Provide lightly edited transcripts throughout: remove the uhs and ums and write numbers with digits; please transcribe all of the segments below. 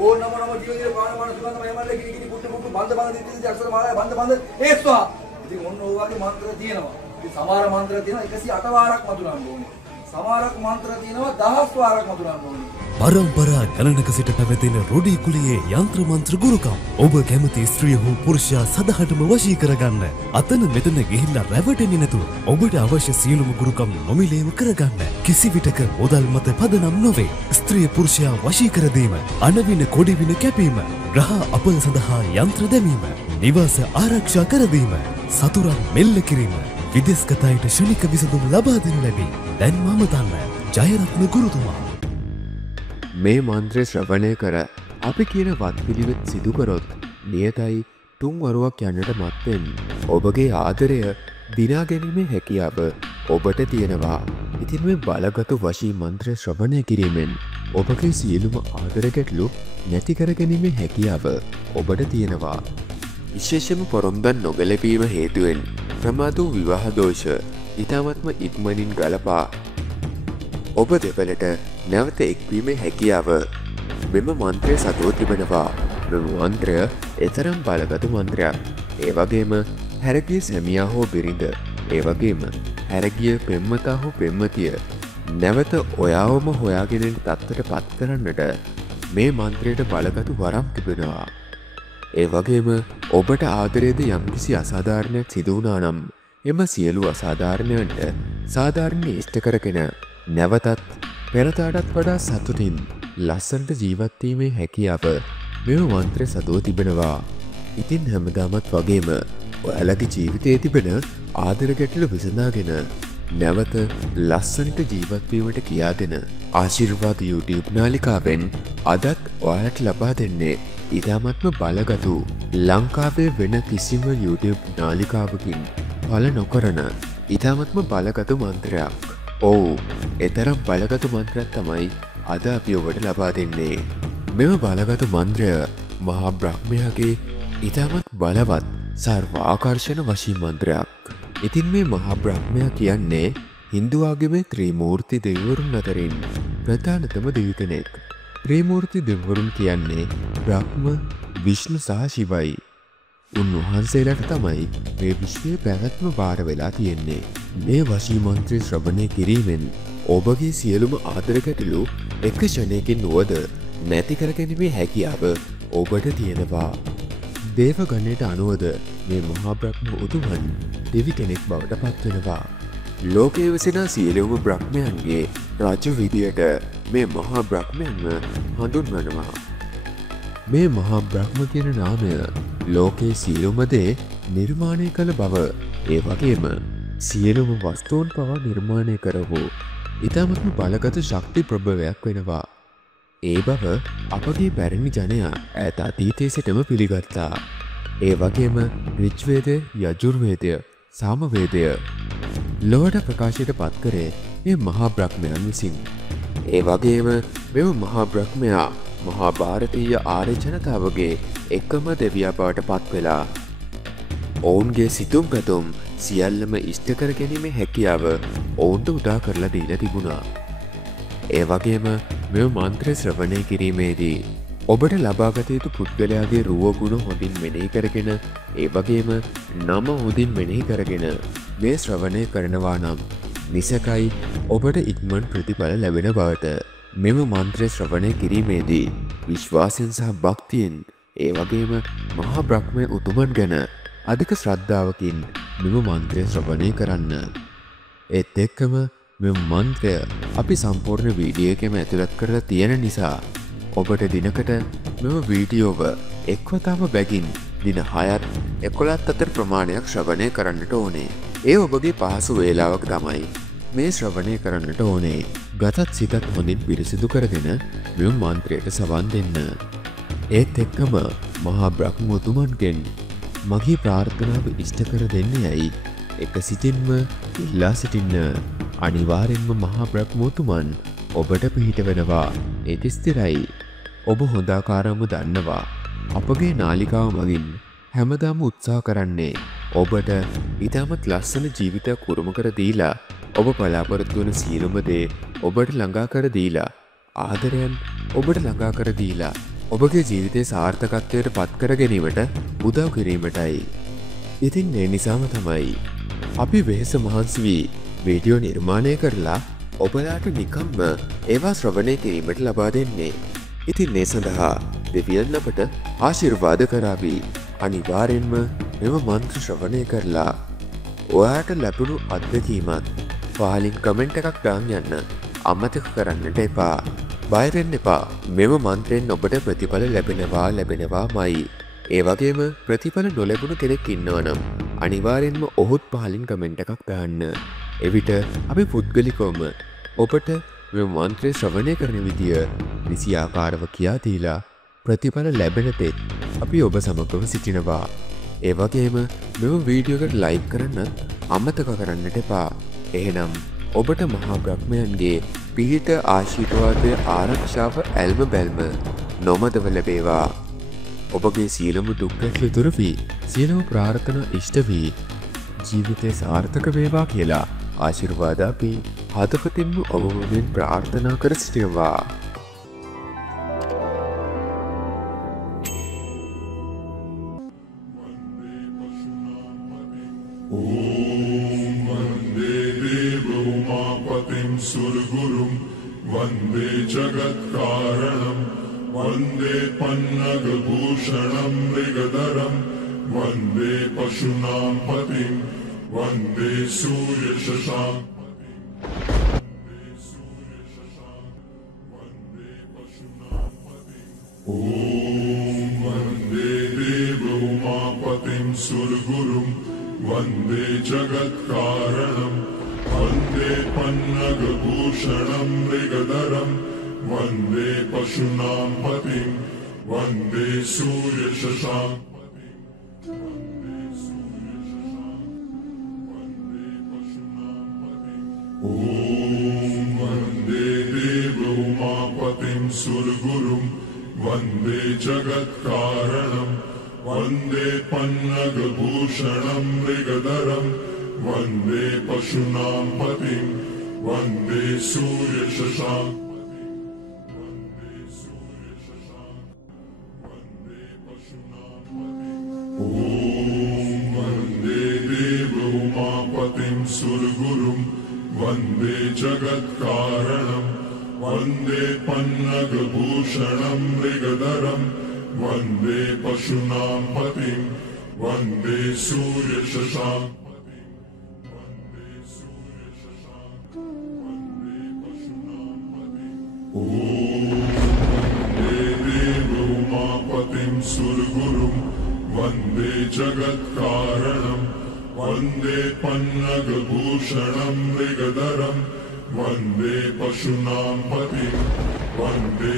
ඕ නම නම ජීවිතේ පාන පාන සුගන්ධ මයමල්ලේ කිරි කිරි කුට්ටු කුට්ටු බන්ද බන්ද දිට්ටි අක්ෂර මාලාවේ බන්ද බන්ද ඒස්වා. ඉතින් ඔන්න ඔය වගේ මන්ත්‍ර තියෙනවා. ඉතින් සමහර මන්ත්‍ර තියෙනවා 108 වාරක් මතුරන්න ඕනේ. සමහරක් මන්ත්‍ර තියෙනවා 1000 වාරක් මතුරන්න ඕනේ. පරම්පරා ගණනක සිට පැවතෙන රොඩි කුලියේ යන්ත්‍ර මන්ත්‍ර ගුරුකම් ඔබ කැමති ස්ත්‍රිය හෝ පුරුෂයා සදහටම වශී කරගන්න අතන මෙතන ගිහිල්ලා රැවටෙන්නේ නැතුව ඔබට අවශ්‍ය සියලුම ගුරුකම් නොමිලේම කරගන්න කිසිවිටක මුදල් මත පදනම් නොවේ ස්ත්‍රිය පුරුෂයා වශී කර දීම අනවින කොඩිවින කැපීම ග්‍රහ අපල සඳහා යන්ත්‍ර දැමීම නිවාස ආරක්ෂා කර දීම සතුරන් මෙල්ල කිරීම විදේශගත අයට ශනික විසඳුම් ලබා දෙනු ලැබේ දැන් මම දන්න ජයරත්න ගුරුතුමා මේ මන්ත්‍රය ශ්‍රවණය කර අපි කියන වත්පිළිවෙත් සිදු කරොත් නියතයි තුන්වරුවක් යන්නට මත්තෙන් ඔබගේ ආදරය දිනා ගැනීමේ හැකියාව ඔබට තියෙනවා. ඉතින් මේ බලගතු වශී මන්ත්‍රය ශ්‍රවණය කිරීමෙන් ඔබගේ සියලුම ආදර ගැටලු නැති කර ගැනීමේ හැකියාව ඔබට තියෙනවා. විශේෂම පොරොන්දන් නොගැලපීම හේතුවෙන් ප්‍රමාද වූ විවාහ දෝෂ ඉතාමත්ම ඉක්මනින් ගලපා ඔබ දෙපළට නැවත එක්වීමේ හැකියාව මෙම මන්ත්‍රය සතුව තිබෙනවා. මෙම මන්ත්‍රය එතරම් බලගතු මන්ත්‍රයක්. ඒ වගේම හැරගිය සැමියා හෝ බිරිඳ ඒ වගේම හැරගිය පෙම්වතා හෝ පෙම්වතිය නැවත ඔයාවම හොයාගෙනෙන තත්ත්වයට පත් කරන්නට මේ මන්ත්‍රයට බලගතු වරම් තිබෙනවා. ඒ වගේම ඔබට ආදරයේද යම්කිසි අසාධාරණයක් සිදු වුණා නම් එම සියලු අසාධාරණයන්ට සාධාරණ ඉෂ්ට කරගෙන නැවතත් පෙරතාටත් වඩා සතුටින් ලස්සනට ජීවත්වීමේ හැකියාව මෙම මන්ත්‍රය සතුව තිබෙනවා. ඉතින් හැමදාමත් වගේම ඔයාලගේ ජීවිතයේ තිබෙන ආදර ගැටලු විසඳාගෙන නැවත ලස්සනට ජීවත්වීමට කියා දෙන ආශිර්වාද YouTube නාලිකාවෙන් අදත් ඔයාලට ලබා දෙන්නේ ඉතාමත්ම බලගතු ලංකාවේ වෙන කිසිම YouTube නාලිකාවකින් පල නොකරන ඉතාමත්ම බලගතු මන්ත්‍රයක්. ඔව් එතරම් බලගතු මන්ත්‍රයක් තමයි අද අපි ඔබට ලබා දෙන්නේ. මෙම බලගතු මන්ත්‍රය මහා බ්‍රහ්මයාගේ ඉතාමත් බලවත් සර්වාකර්ෂණ වශී මන්ත්‍රයක්. ඉතින් මේ මහා බ්‍රහ්මයා කියන්නේ හින්දු ආගමේ ත්‍රිමූර්ති දෙවිවරුන් අතරින් ප්‍රධානතම දෙවි කෙනෙක්. ත්‍රිමූර්ති දෙවිවරුන් කියන්නේ බ්‍රහ්ම, විෂ්ණු සහ ශිවයි. උන්වහන්සේලාට තමයි මේ විශ්වයේ පැවැත්ම බාර වෙලා තියෙන්නේ. මේ වශී මන්ත්‍රය ශ්‍රවණය කිරීමෙන් ඔබගේ සියලුම ආදර ගැටලු එක ක්ෂණයකින් වුවද නැති කරගැනීමේ හැකියාව ඔබට තියෙනවා. දේව ගණයට අනුවද මේ මහා බ්‍රහ්ම උතුමන් දෙවි කෙනෙක් බවට පත්වෙනවා. ලෝකයේ වසෙන සියලුම බ්‍රහ්මයන්ගේ රජු විදියට මේ මහා බ්‍රහ්මයන්ව හඳුන්වනවා. මේ මහා බ්‍රහ්ම කියන නාමය ලෝකයේ සියලුම දේ නිර්මාණය කළ බව ඒ වගේම සියලුම වස්තුන් පවා නිර්මාණය කරවූ ඉතාමත්ම බලගත ශක්ති ප්‍රභවයක් වෙනවා. ඒ බව අපගේ පැරණි ජනයා ඈත අතීතයේ සිටම පිළිගත්තා. ඒ වගේම ඍජ්වේදය, යජුර්වේදය, සාමවේදය ලොවට ප්‍රකාශයට පත් කරේ මේ මහා බ්‍රහ්මයන් විසින්. ඒ වගේම මෙම මහා බ්‍රහ්මයා මහා භාරතීය ආර්ය ජනතාවගේ එකම දෙවියා බවට පත් වෙලා ඔවුන්ගේ සිතුම් පැතුම් සියල්ලම ඉෂ්ට කර ගැනීමේ හැකියාව ඔවුන්ට උදා කරලා දීලා තිබුණා. ඒ වගේම මෙම මන්ත්‍රය ශ්‍රවණය කිරීමේදී ඔබට ලබාගත යුතු පුද්ගලයාගේ රුව ගුණ හොඳින් මෙනෙහි කරගෙන ඒ වගේම නම හොඳින් මෙනෙහි කරගෙන මේ ශ්‍රවණය කරනවා නම් නිසකයි ඔබට ඉක්මන් ප්‍රතිඵල ලැබෙන බවට මෙම මන්ත්‍රය ශ්‍රවණය කිරීමේදී විශ්වාසයෙන් සහ භක්තියෙන් ඒ වගේම මහා බ්‍රහ්මය උතුමන් ගැන අධික ශ්‍රද්ධාවකින් මෙම මන්ත්‍රය ශ්‍රවණය කරන්න. ඒත් එක්කම මෙම මන්ත්‍රය අපි සම්පූර්ණ වීඩියෝ එකම ඇතුළත් කරලා තියෙන නිසා ඔබට දිනකට මෙම වීඩියෝව එක්වතාව බැගින් දින 6ත් 11ත් අතර ප්‍රමාණයක් ශ්‍රවණය කරන්නට ඕනේ. ඒ ඔබගේ පහසු වේලාවක් තමයි මේ ශ්‍රවණය කරන්නට ඕනේ. ගතත් සිතත් හොඳින් පිරිසිදු කරගෙන මෙම මන්ත්‍රයට සවන් දෙන්න. ඒත් එක්කම මහා බ්‍රහ්මෝතුමන්ගෙන් මගේ ප්‍රාර්ථනාව ඉෂ්ට කර දෙන්න යයි එක සිතින්ම ඉල්ලා සිටින්න. අනිවාර්යෙන්ම මහා බ්‍රහ්මෝතුමන් ඔබට පිහිට වෙනවා. ඒත් ස්ථිරයි. ඔබ හොඳාකාරව දන්නවා අපගේ නාලිකාව මගින් හැමදාම උත්සාහ කරන්නේ ඔබට ඉතාමත් ලස්සන ජීවිතයක් උරුම කර දීලා ඔබ බලාපොරොත්තු වන සියලුම දේ ඔබට ළඟා කර දීලා ආදරයන් ඔබට ළඟා කර දීලා ඔබගේ ජීවිතය සාර්ථකත්වයට පත්කර ගැනීමට උදව් කිරීමටයි. ඉතින් ඒ නිසාම තමයි අපි වෙහෙස මහන්සි වී වීඩියෝ නිර්මාණය කරලා ඔබලාට නිකම්ම ඒවා ශ්‍රවණය කිරීමට ලබා දෙන්නේ. ඉතින් ඒ සඳහා දෙවියන් අපට ආශිර්වාද කරාවි. අනිවාර්යෙන්ම මෙම මන්ත්‍ර ශ්‍රවණය කරලා ඔයාට ලැබුණු අත්දැකීමත් පහලින් කමෙන්ට් එකක් දාන්න යන්න අමතක කරන්නට එපා. බය වෙන්න එපා. මෙම මන්ත්‍රයෙන් ඔබට ප්‍රතිඵල ලැබෙනවාමයි. ඒ වගේම ප්‍රතිඵල නොලැබුණු කෙනෙක් ඉන්නවා නම් අනිවාර්යෙන්ම ඔහුත් පහලින් කමෙන්ට් එකක් දාන්න. එවිට අපි පුද්ගලිකවම ඔබට මෙම මන්ත්‍රය ශ්‍රවණය කරන විදිය නිසියාකාරව කියා දීලා ප්‍රතිඵල ලැබෙන තෙක් අපි ඔබ සමගව සිටිනවා. ඒ වගේම මෙම වීඩියෝ එකට ලයික් කරන්න අමතක කරන්නට එපා. එහෙනම් ඔබට මහා බ්‍රහ්මයන්ගේ පිහිට ආශිර්වාදය ආරක්ෂාව ඇල්ම බැල්ම නොමදව ලැබේවා. ඔබගේ සියලුම දුක් ගැටලු දුරු වී සියලුම ප්‍රාර්ථනා ඉෂ්ට වී ජීවිතය සාර්ථක වේවා කියලා ආශිර්වාද අපි හදවතින්ම ඔබ වෙනුවෙන් ප්‍රාර්ථනා කර සිටිනවා. सुरगुरुं वन्दे जगत्कारणं वन्दे पन्नगभूषणं मृगधरं वन्दे पशूनां पतिं वन्दे ॐ वन्दे देव उमापतिं सुरगुरुं वन्दे जगत्कारणं वन्दे पन्नगभूषणं मृगधरं वन्दे पशूनां पतिं वन्दे ॐ वन्दे देव उमापतिं सुरगुरुं वन्दे जगत्कारणं वन्दे पन्नगभूषणं मृगधरं वन्दे पशूनां पतिं वन्दे ॐ वन्दे देव उमापतिं सुरगुरुं वन्दे जगत्कारणं वन्दे पन्नगभूषणं मृगधरं वन्दे पशूनां पतिं वन्दे ॐ वन्दे देव उमापतिं सुरगुरुं वन्दे जगत्कारणं वन्दे पन्नगभूषणं मृगधरं वन्दे पशूनां पतिं वन्दे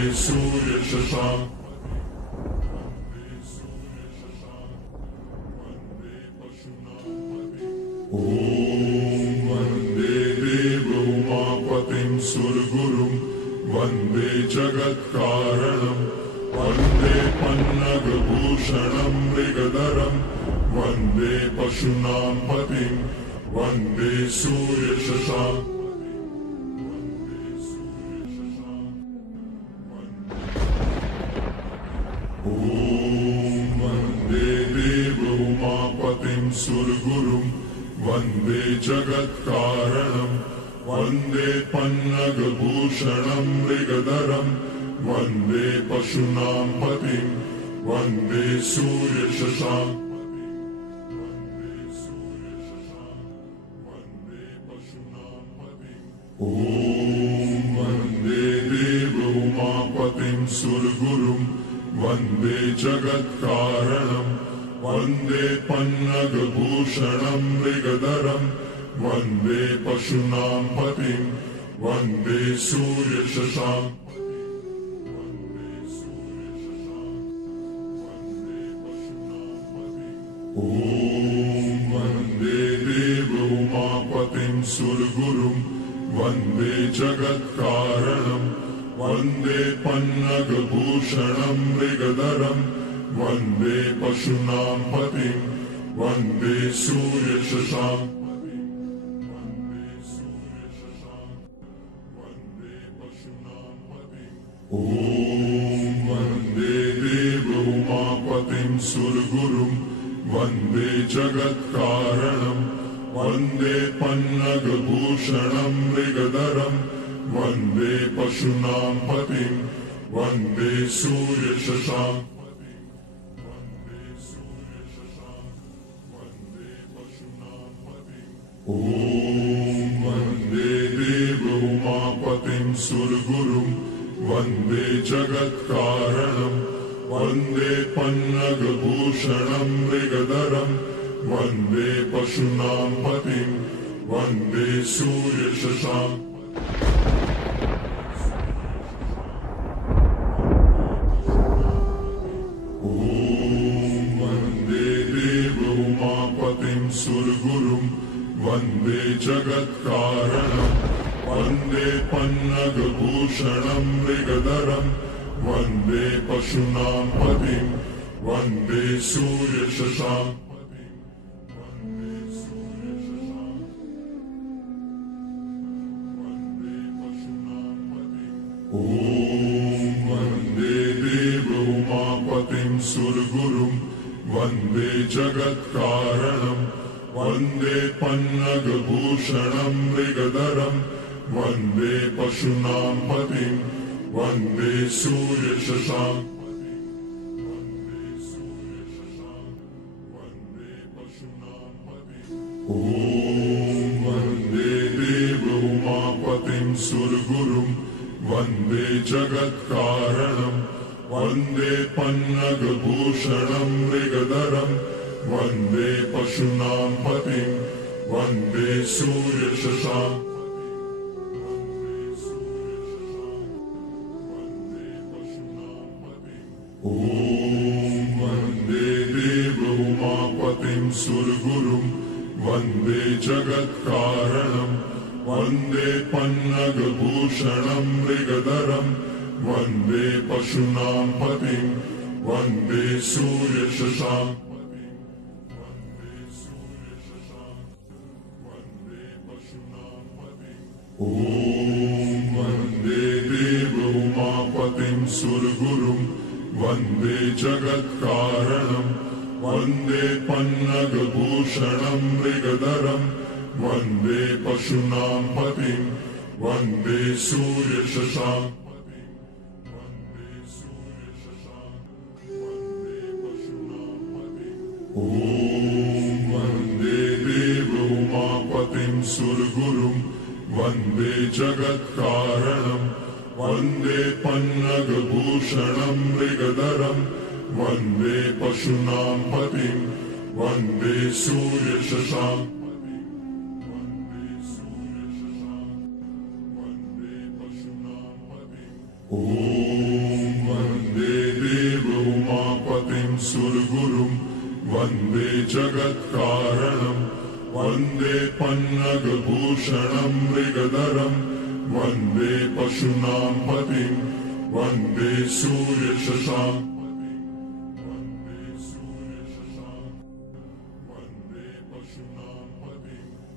ॐ वन्दे देव उमापतिं सुरगुरुं वन्दे जगत्कारणं वन्दे पन्नगभूषणं मृगधरं वन्दे पशूनां पतिं वन्दे ॐ वन्दे देव उमापतिं सुरगुरुं वन्दे जगत्कारणं वन्दे पन्नगभूषणं मृगधरं वन्दे पशूनां पतिं वन्दे ॐ वन्दे देव उमापतिं सुरगुरुं वन्दे जगत्कारणं वन्दे पन्नगभूषणं मृगधरं वन्दे पशूनां पतिं वन्दे ॐ वन्दे देव उमापतिं सुरगुरुं वन्दे जगत्कारणं वन्दे पन्नगभूषणं मृगधरं वन्दे पशूनां पतिं वन्दे ॐ वन्दे सुरगुरुं वन्दे जगत्कारणं वन्दे पन्नगभूषणं मृगधरं वन्दे पशूनां पतिं वन्दे सूर्यशशाङ्कं ॐ वन्दे देवोमापतिं सुरगुरुं वन्दे जगत्कारणं वन्दे पन्नगभूषणं मृगधरं वन्दे पशूनां पतिं वन्दे सूर्यशशाङ्कं सुरगुरुं वन्दे जगत्कारणं वन्दे पन्नगभूषणं मृगधरं वन्दे पशूनां पतिं वन्दे सूर्यशशाङ्कं ॐ वन्दे देवोमापतिं सुरगुरुं वन्दे जगत्कारणं वन्दे पन्नगभूषणं मृगधरं वन्दे पशूनां पतिं वन्दे सूर्यशशाङ्कं ॐ वन्दे देवोमापतिं सुरगुरुं वन्दे जगत्कारणं वन्दे पन्नगभूषणं मृगधरं वन्दे पशूनां पतिं वन्दे सूर्यशशाङ्कं ॐ वन्दे देवोमापतिं सुरगुरुं वन्दे जगत्कारणं वन्दे पन्नगभूषणं मृगधरं वन्दे पशूनां पतिं वन्दे सूर्यशशाङ्कं ॐ वन्दे देवोमापतिं सुरगुरुं वन्दे जगत्कारणं वन्दे पन्नगभूषणं मृगधरं वन्दे पशूनां पतिं वन्दे सूर्यशशाङ्कं ॐ वन्दे देवोमापतिं सुरगुरुं वन्दे जगत्कारणं वन्दे पन्नगभूषणं मृगधरं वन्दे पशूनां पतिं वन्दे सूर्यशशाङ्कं ॐ वन्दे देवोमापतिं सुरगुरुं वन्दे जगत्कारणं वन्दे पन्नगभूषणं मृगधरं वन्दे पशूनां पतिं वन्दे सूर्यशशाङ्कं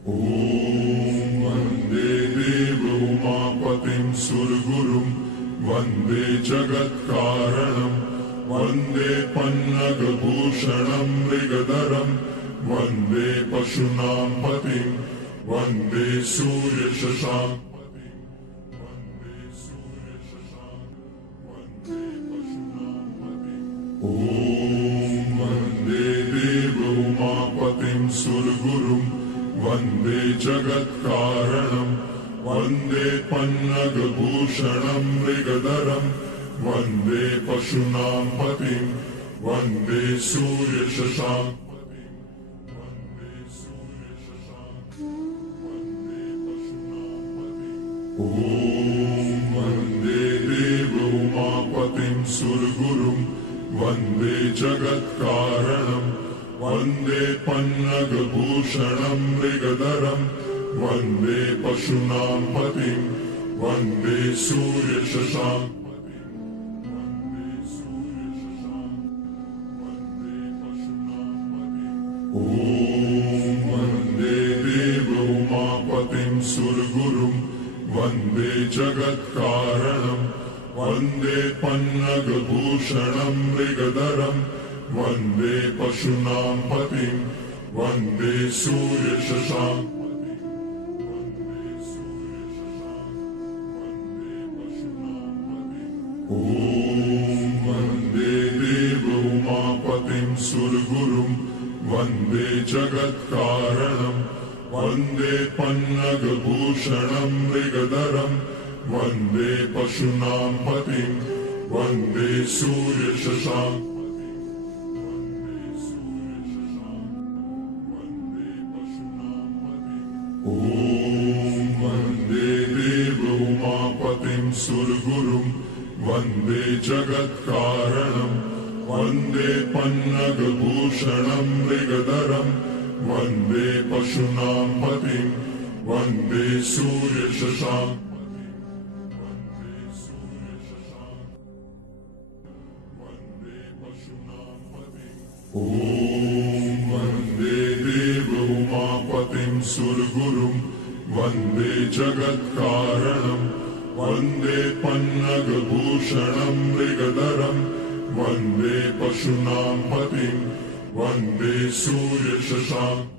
ॐ वन्दे देवोमापतिं सुरगुरुं वन्दे जगत्कारणं वन्दे पन्नगभूषणं मृगधरं वन्दे पशूनां पतिं वन्दे सूर्यशशाङ्कं ॐ वन्दे देवोमापतिं सुरगुरुं वन्दे जगत्कारणं वन्दे पन्नगभूषणं मृगधरं वन्दे पशूनां पतिं वन्दे सूर्यशशाङ्कं ॐ वन्दे देवोमापतिं सुरगुरुं वन्दे जगत्कारणं वन्दे पन्नगभूषणं मृगधरं वन्दे पशूनां पतिं वन्दे सूर्यशशाङ्कं ॐ वन्दे देवोमापतिं सुरगुरुं वन्दे जगत्कारणं वन्दे पन्नगभूषणं मृगधरं वन्दे पशूनां पतिं वन्दे सूर्यशशाङ्कम् ॐ वन्दे देवोमापतिं सुरगुरुं वन्दे जगत्कारणं वन्दे पन्नगभूषणं मृगधरं वन्दे पशूनां पतिं वन्दे सूर्यशशाङ्कम् ॐ वन्दे देवोमापतिं सुरगुरुं वन्दे जगत्कारणं वन्दे पन्नगभूषणं मृगधरं वन्दे पशूनां पतिं वन्दे सूर्यशशाङ्कम् ॐ वन्दे देवोमापतिं सुरगुरुं वन्दे जगत्कारणं वन्दे पन्नगभूषणं मृगधरं वन्दे पशूनां पतिं वन्दे सूर्यशशाङ्कम्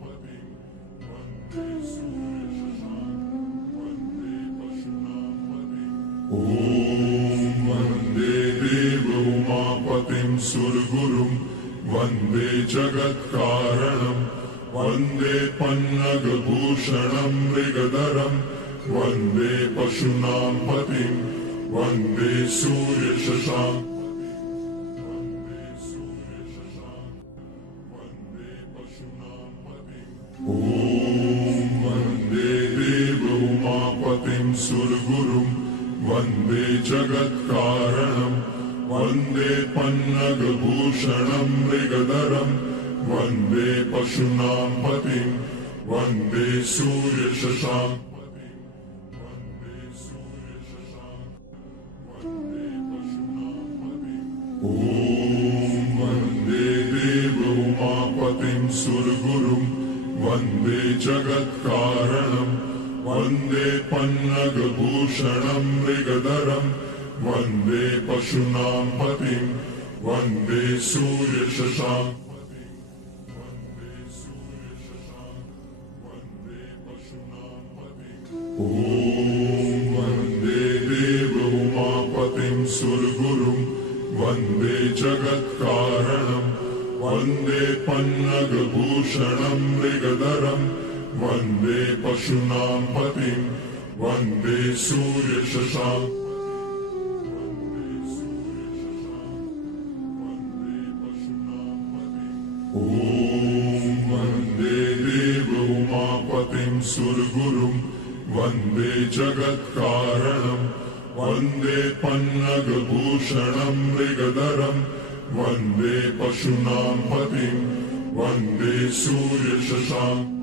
ॐ वन्दे देवोमापतिं सुरगुरुं वन्दे जगत्कारणं वन्दे पन्नगभूषणं मृगधरं वन्दे पशूनां पतिं वन्दे सूर्यशशाङ्कम् ॐ वन्दे देवोमापतिं सुरगुरुं वन्दे जगत्कारणं वन्दे पन्नगभूषणं मृगधरं वन्दे पशूनां पतिं वन्दे सूर्यशशाङ्कम् ॐ वन्दे देवोमापतिं सुरगुरुं वन्दे जगत्कारणं वन्दे पन्नगभूषणं मृगधरं वन्दे पशूनां पतिं वन्दे सूर्यशशाङ्कम् ॐ वन्दे देवोमापतिं सुरगुरुं वन्दे जगत्कारणं वन्दे पन्नगभूषणं मृगधरं वन्दे पशूनां पतिं वन्दे सूर्यशशाङ्कम् ॐ वन्दे देवोमापतिं सुरगुरुं वन्दे जगत्कारणं वन्दे पन्नगभूषणं मृगधरं वन्दे पशूनां पतिं वन्दे सूर्यशशाङ्कम्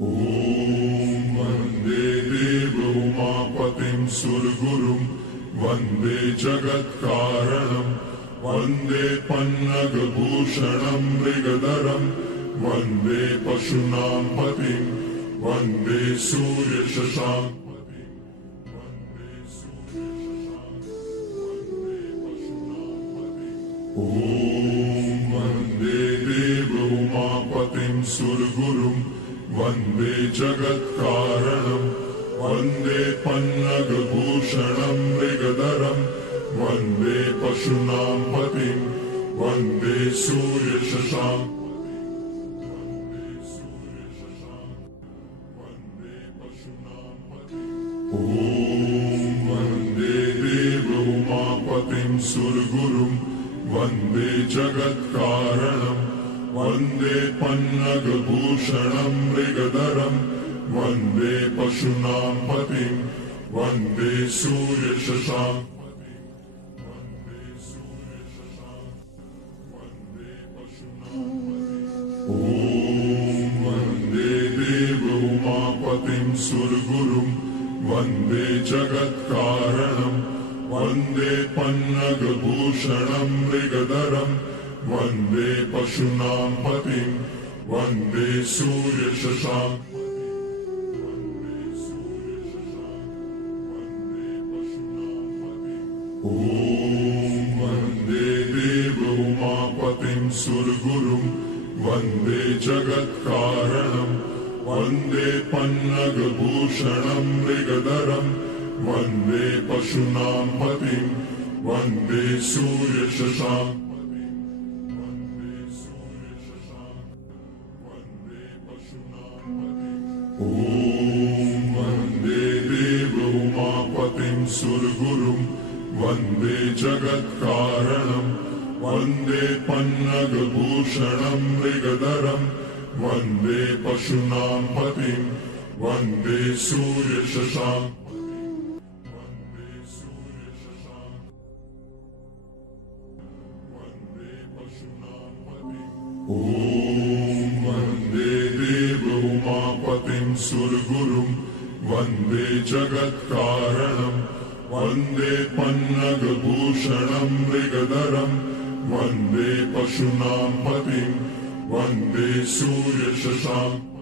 ॐ वन्दे देवोमापतिं सुरगुरुं वन्दे जगत्कारणं वन्दे पन्नगभूषणं मृगधरं वन्दे पशूनां पतिं वन्दे सूर्यशशाङ्कम् ॐ वन्दे देवोमापतिं सुरगुरुं वन्दे जगत्कारणं वन्दे पन्नगभूषणं मृगधरं वन्दे पशूनां पतिं वन्दे सूर्यशशाङ्कम् ॐ वन्दे देवोमापतिं सुरगुरुं वन्दे जगत्कारणं वन्दे पन्नगभूषणं मृगधरं वन्दे पशूनां पतिं वन्दे सूर्यशशाङ्कम् ॐ वन्दे देवोमापतिं सुरगुरुं वन्दे जगत्कारणं वन्दे पन्नगभूषणं मृगधरं वन्दे पशूनां पतिं वन्दे सूर्यशशाङ्कम् ॐ वन्दे देवोमापतिं सुरगुरुं वन्दे जगत्कारणं वन्दे पन्नगभूषणं मृगधरं वन्दे पशूनां पतिं वन्दे सूर्यशशाङ्कं वन्दे देवोमापतिं सुरगुरुं वन्दे जगत्कारणं वन्दे पन्नगभूषणं मृगधरं वन्दे पशूनां पतिं वन्दे सूर्यशशाङ्कं वन्दे देवोमापतिं सुरगुरुं वन्दे जगत्कारणं वन्दे पन्नगभूषणं मृगधरं वन्दे पशूनां पतिं वन्दे सूर्यशशाङ्कं